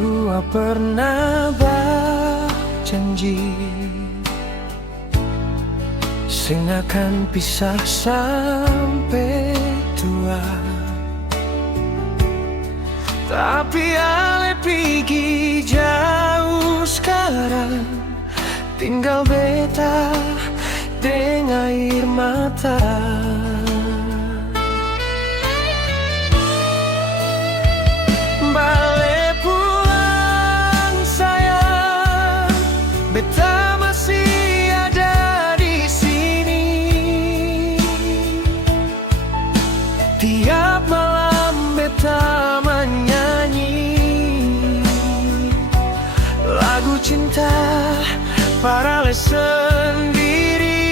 berdua pernah berjanji sing akan pisah sampai tua. Tapi ale pergi jauh sekarang, tinggal beta dengan air mata. Balik pulang sayang, beta masih ada di sini. Tiap malam beta menyanyi lagu cinta para sendiri.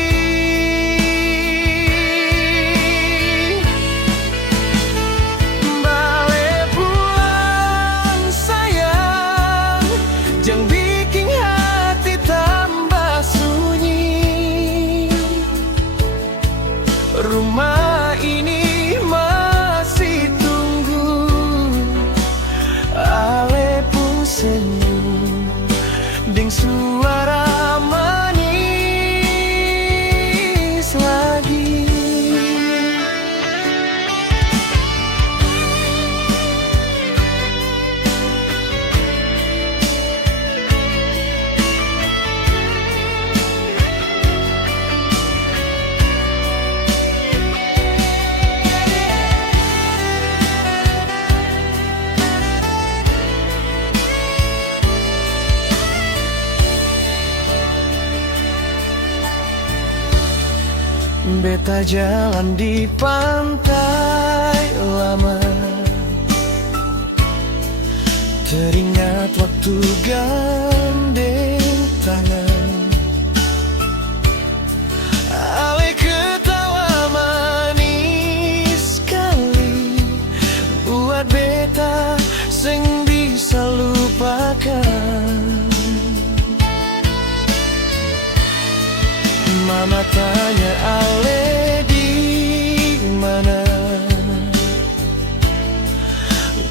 Balik pulang sayang, jangan bikin hati tambah sunyi. Rumah ini masih tunggu, ale pun senyum deng suara manis lagi. Beta jalan di pantai lama, teringat waktu gandeng tangan. Ale ketawa manis sekali, buat beta sing bisa lupakan. Mama tanya ale di mana,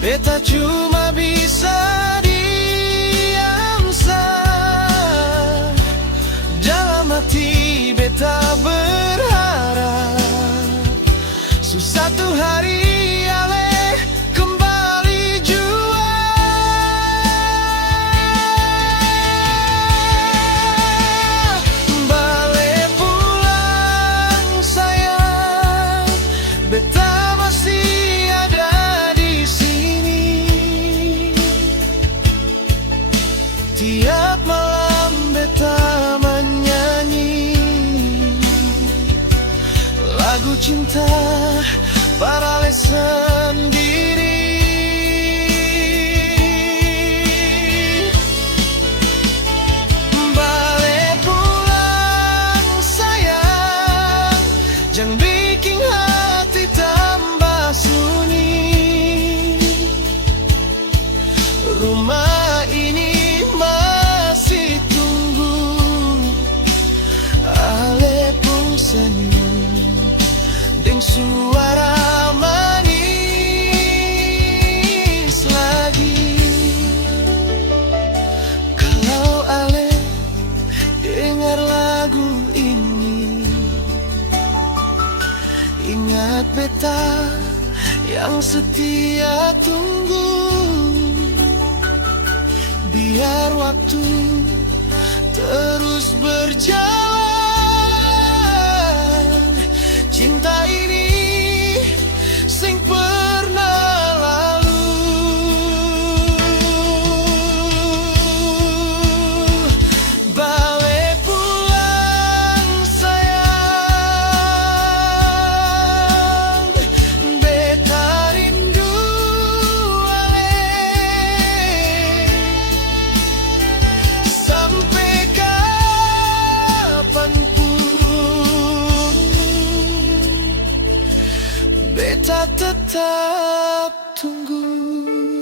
beta cuma bisa diam saja. Dalam hati beta berharap suatu hari ale kembali jua. Balik pulang sayang, beta masih ada di sini. Tiap malam beta menyanyi lagu cinta para sendiri. Balik pulang sayang, jangan bikin hati tambah sunyi. Rumah ini masih tunggu, ale pun senyum deng suara manis lagi. Kalau ale dengar lagu ini, ingat beta yang setia tunggu. Biar waktu terus berjalan, cinta ini sing pernah lalu. Balik pulang sayang, beta rindu ale. Sampai kapanpun beta tetap tunggu.